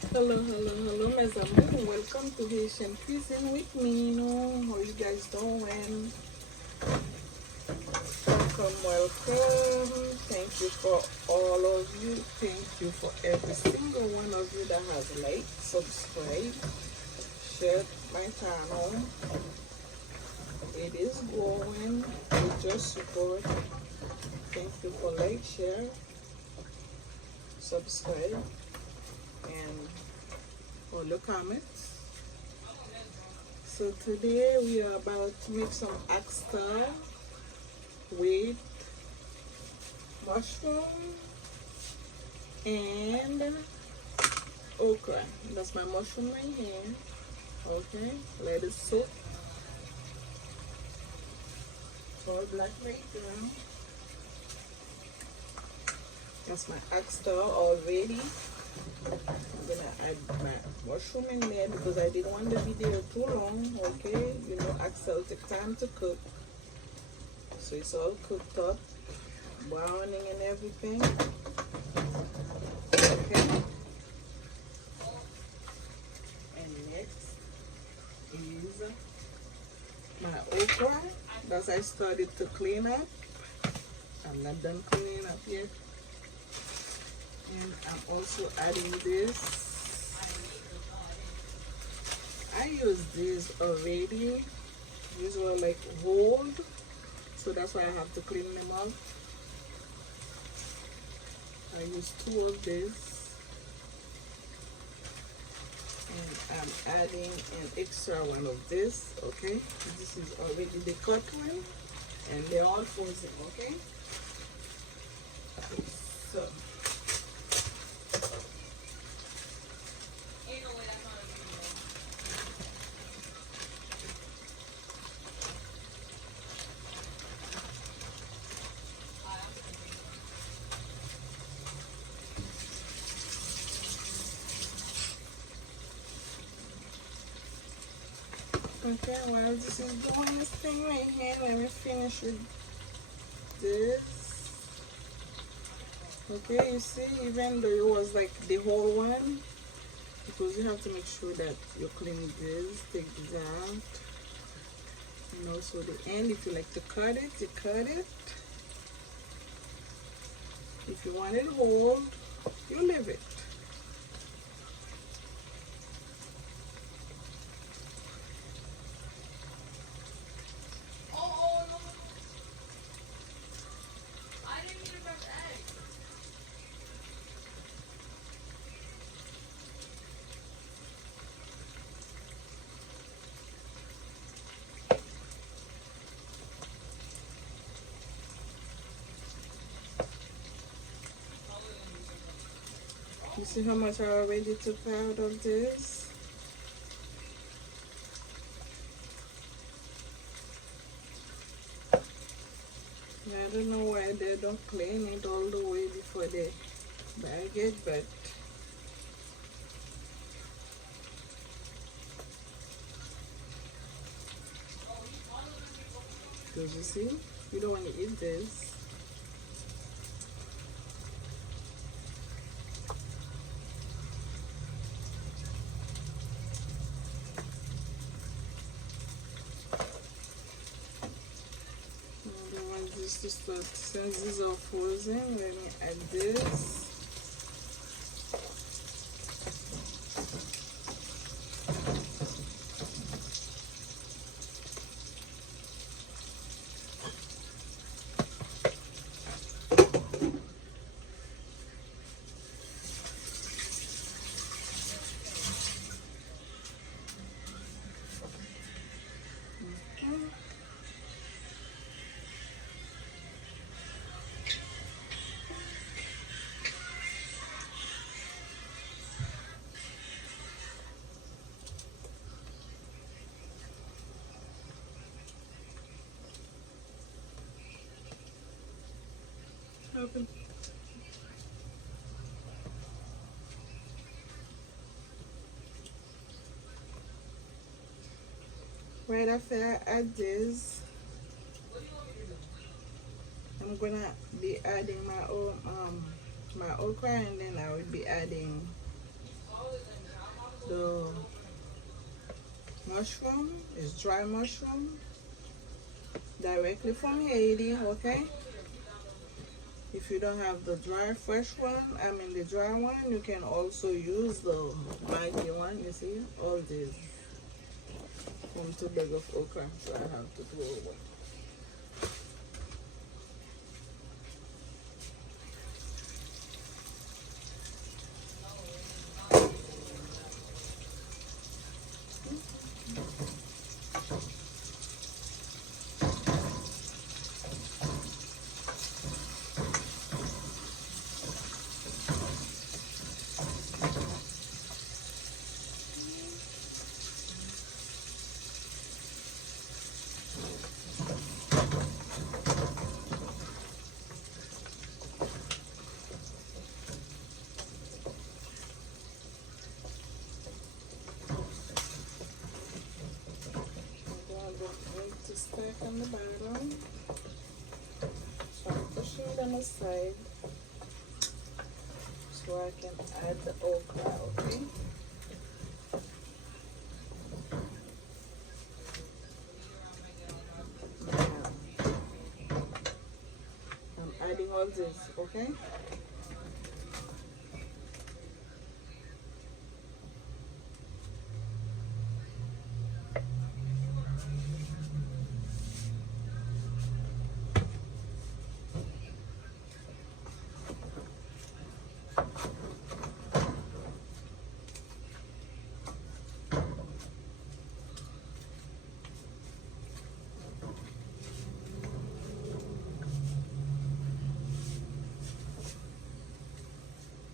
Hello, mes amours. Welcome to Haitian Cuisine with me. How you guys doing? Welcome. Thank you for all of you. Thank you for every single one of you that has liked, subscribed, shared my channel. It is growing with your support. Thank you for like, share, subscribe, and all the comments. So today we are about to make some oxtail with mushroom and okra. That's my mushroom right here. Okay, let it soak for black right now. That's my oxtail already. I'm gonna add my mushroom in there because I didn't want the video too long. Okay, you know, oxtail take time to cook, so it's all cooked up, browning and everything. Okay, and next is my okra that I started to clean up. I'm not done cleaning up yet. And I'm also adding this. I use these already. These were like rolled, so that's why I have to clean them up. I use 2 of this. And I'm adding an extra one of this, okay? This is already the cut one, and they're all frozen, okay? So, okay, while this is doing this thing right here, let me finish with this. Okay, you see, even though it was like the whole one, because you have to make sure that you clean this, take this out. And also the end, if you like to cut it, you cut it. If you want it whole, you leave it. You see how much I already took out of this? I don't know why they don't clean it all the way before they bag it, but because you see, you don't want to eat this. I don't want this to start, since these are frozen, let me add this. Open. Right after I add this, I'm gonna be adding my own my okra, and then I will be adding mushroom. It's dry mushroom directly from Haiti, okay? If you don't have the dry fresh one, I mean the dry one, you can also use the baggy one, you see? All these from 2 bags of okra, so I have to throw away. To stack on the bottom, so I'm pushing them aside so I can add the okra, okay? Now, I'm adding all this, okay?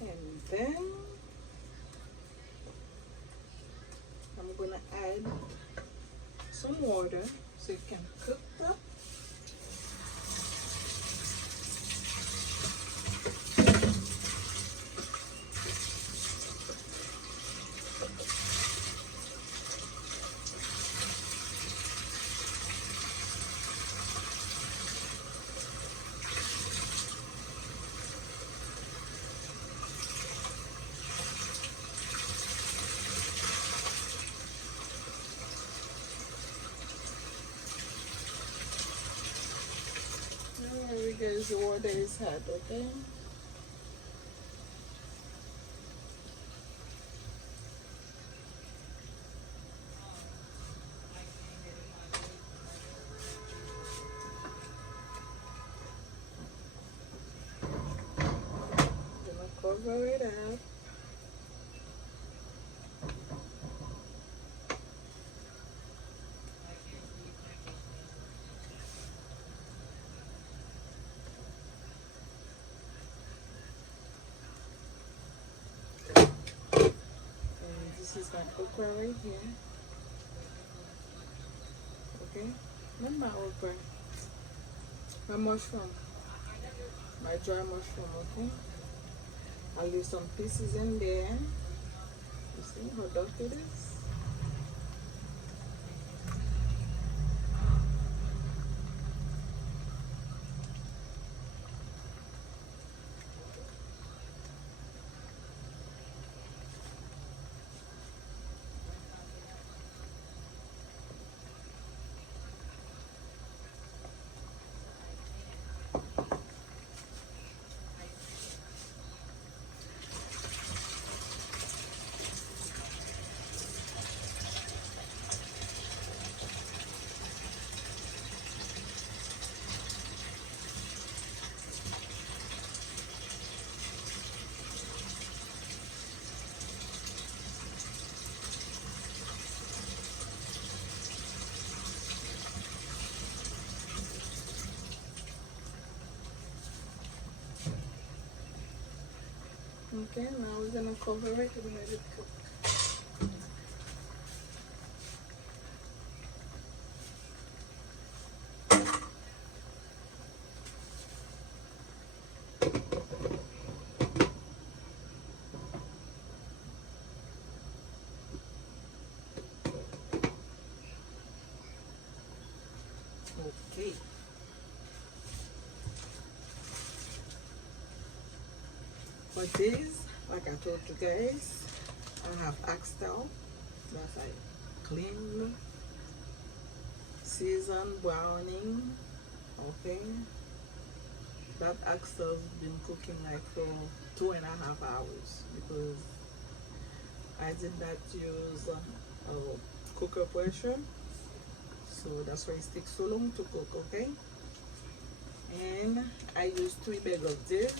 And then I'm gonna add some water so it can cook that. Alright guys, the water is hot, okay? Gonna cover it up. And this is my okra right here. Okay? Not my okra. My mushroom. My dry mushroom, okay? I'll leave some pieces in there. You see how dark it is? Okay, now we're gonna cover it and let it cook. Okay. For this, like I told you guys, I have oxtail. That's I clean, seasoned browning. Okay, that oxtail's been cooking like for 2.5 hours because I did not use cooker pressure, so that's why it takes so long to cook. Okay, and I use 3 bags of this.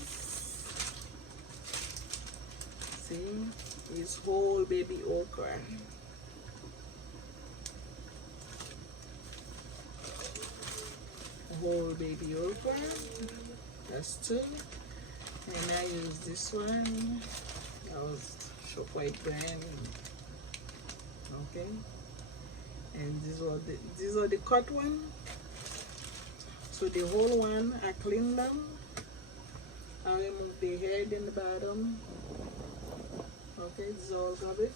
See, it's whole baby okra. Whole baby okra. That's 2. And I use this one. That was Shoprite brand. Okay. And these are the cut one. So the whole one, I clean them. I remove the head in the bottom. Okay, this is all garbage.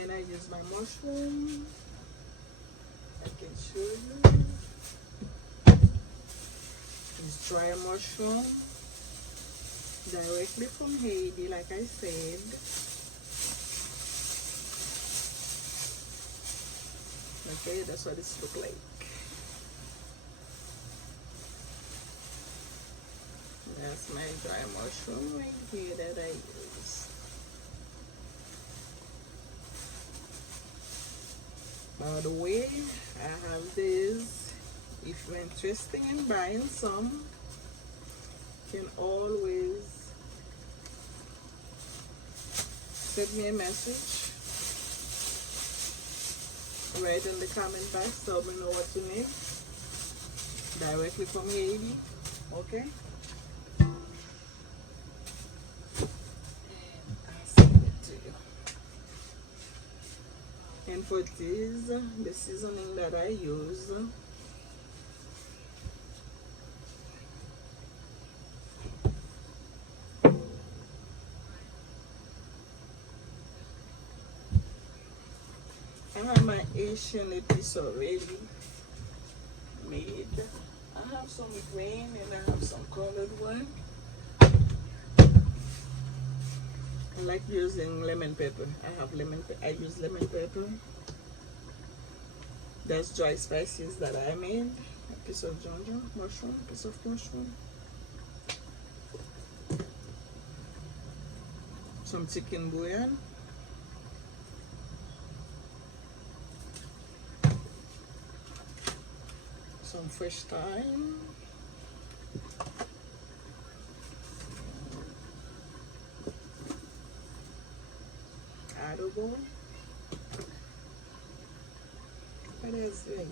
And I use my mushroom. I can show you. It's dry mushroom. Directly from Haiti, like I said. Okay, that's what this look like. That's my dry mushroom right here that I use. By the way, I have this. If you're interested in buying some, you can always send me a message. Write in the comment box, tell me know what you need. Directly from Haiti. Okay? And for this, the seasoning that I use, I have my Asian epice already made. I have some green and I have some colored one. I like using lemon pepper. I use lemon pepper. That's dry spices that I made. A piece of ginger, mushroom, piece of mushroom. Some chicken bouillon. Some fresh thyme. Adobo. What is it?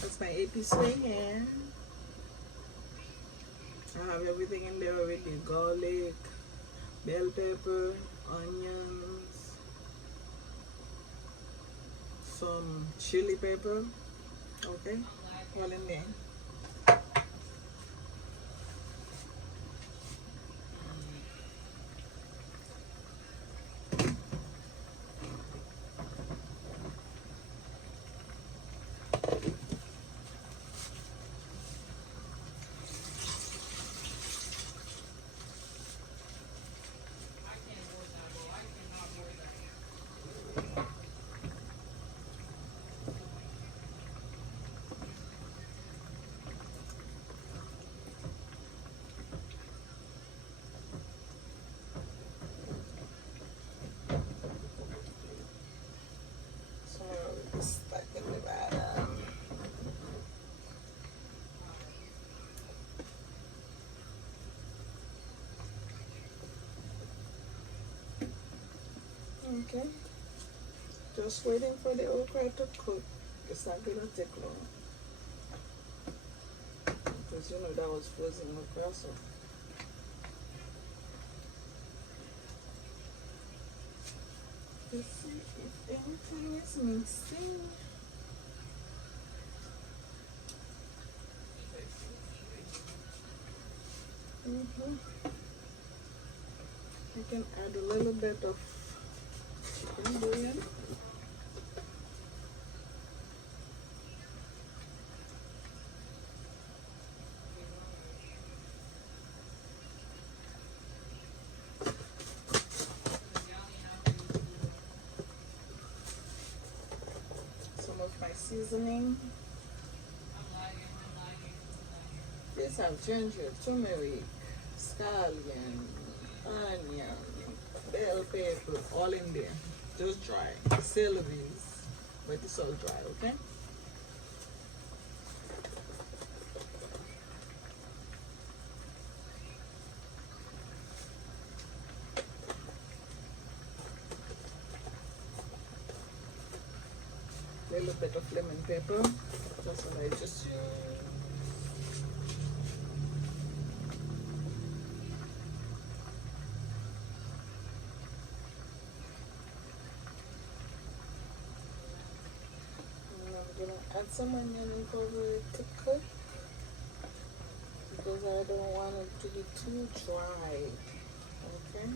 That's my epice right here. I have everything in there already. Garlic, bell pepper, onions, some chili pepper. Okay, all in there. Stuck in the bottom. Okay, just waiting for the okra to cook. It's not gonna take long because you know that was frozen okra. So let's see if anything is missing. I can add a little bit of chicken bouillon. seasoning. This have ginger, turmeric, scallion, onion, bell pepper, all in there. Just dry. Celery, but it's all dry, okay? Little bit of lemon pepper. That's what I just use. And I'm gonna add some onion and cover it to cook because I don't want it to be too dry. Okay.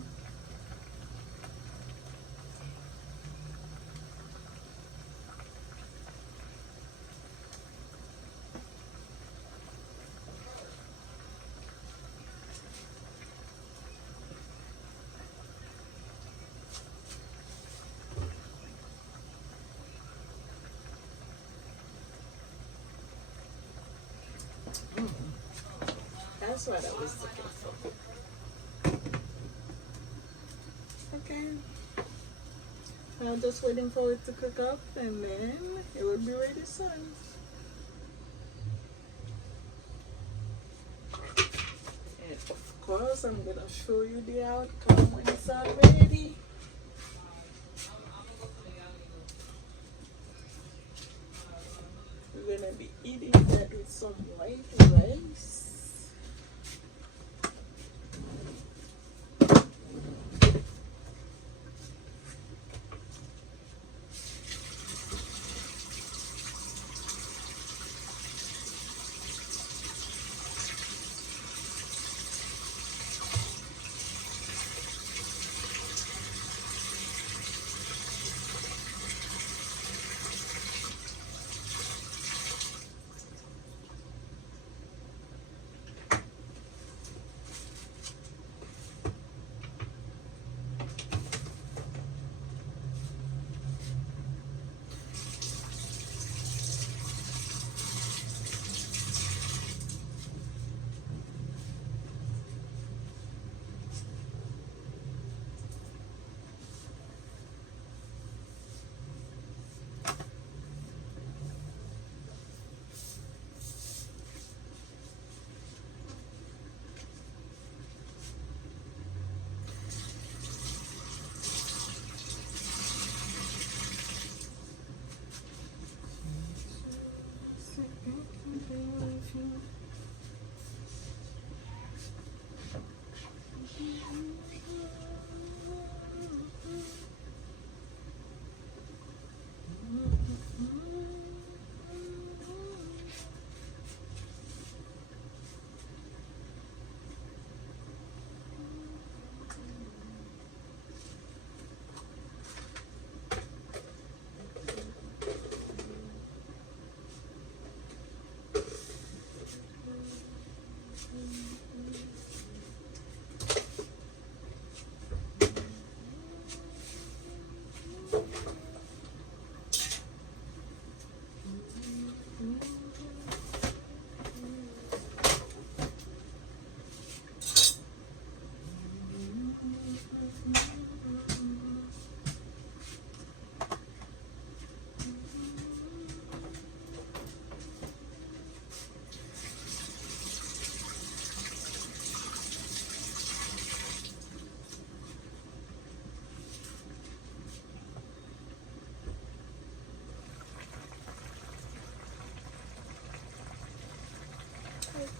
That's what I was looking for. Okay. I'm just waiting for it to cook up and then it will be ready soon. And of course, I'm going to show you the outcome when it's all ready. We're going to be eating that with some white rice.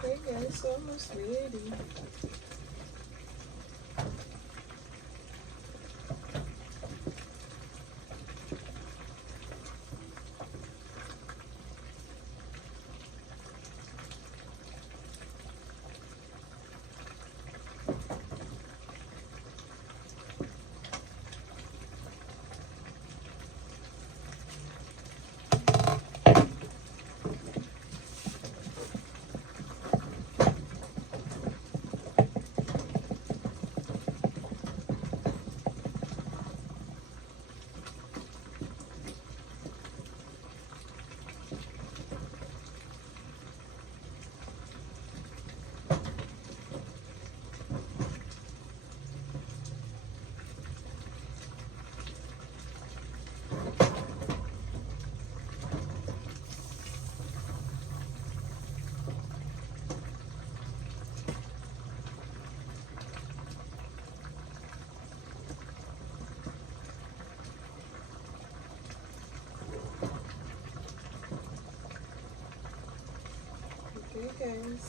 Okay guys, almost ready. guys.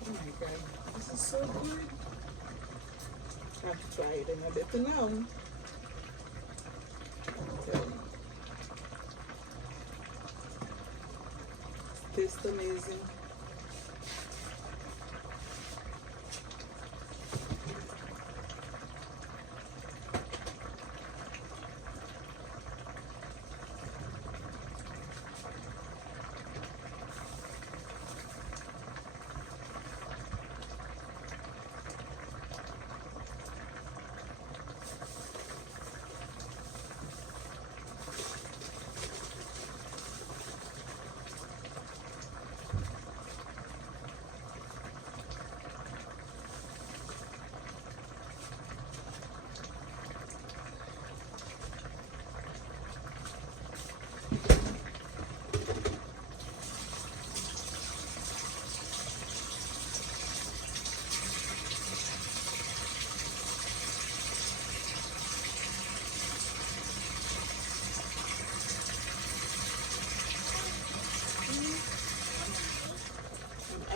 Oh my god, this is so good. I have to try it in a bit now. Tastes amazing.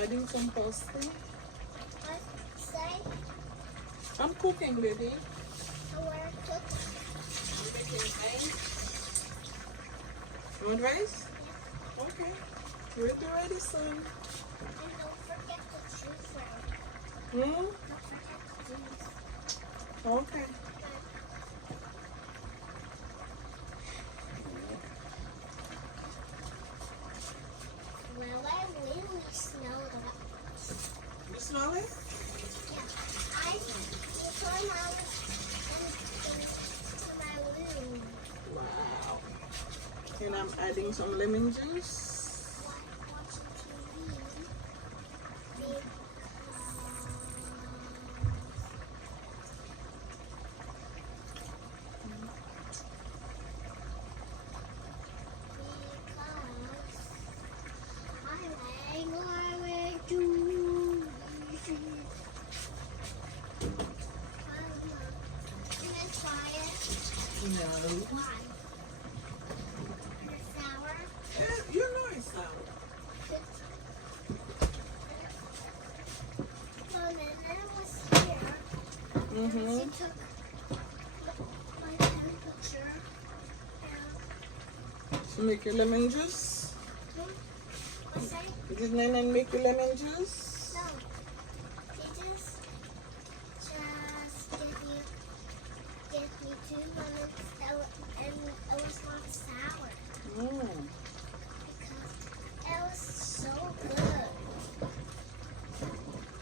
Adding some parsley. What say? I'm cooking, baby. Where cook? You making rice? You want rice? Okay. We'll be ready soon. And don't forget the juice right. Hmm? Don't forget the juice. Okay. Well, I really smell that. You smell it? Yeah. Before I was in my room. Wow. And I'm adding some lemon juice. Watching TV. No. Why? It's sour. You know it's sour. So then I was here. Mm-hmm. She took my temperature. To make your lemon juice. What's that? Did Nana make your lemon juice? No. She just gave me 2 lemons and it was not sour. Mm. Because it was so good.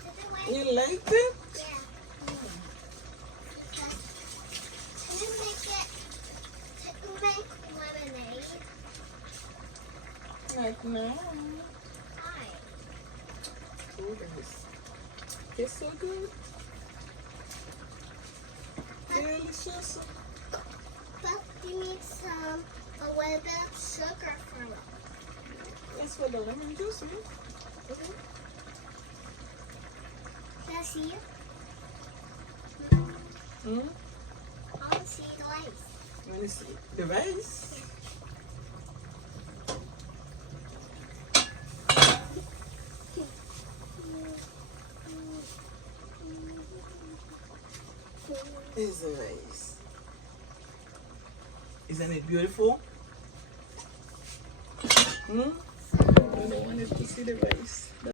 Did it wait? You liked it? Yeah. Because can you make lemonade? Like no. Hi. Oh, this. It's so good. Delicious. But you need a little bit of sugar for it. That's for the lemon juice, right? Can I see it? Mm. I want to see the rice. Let me see. The rice. Is the rice. Isn't it beautiful? Hmm? I wanted to see the rice.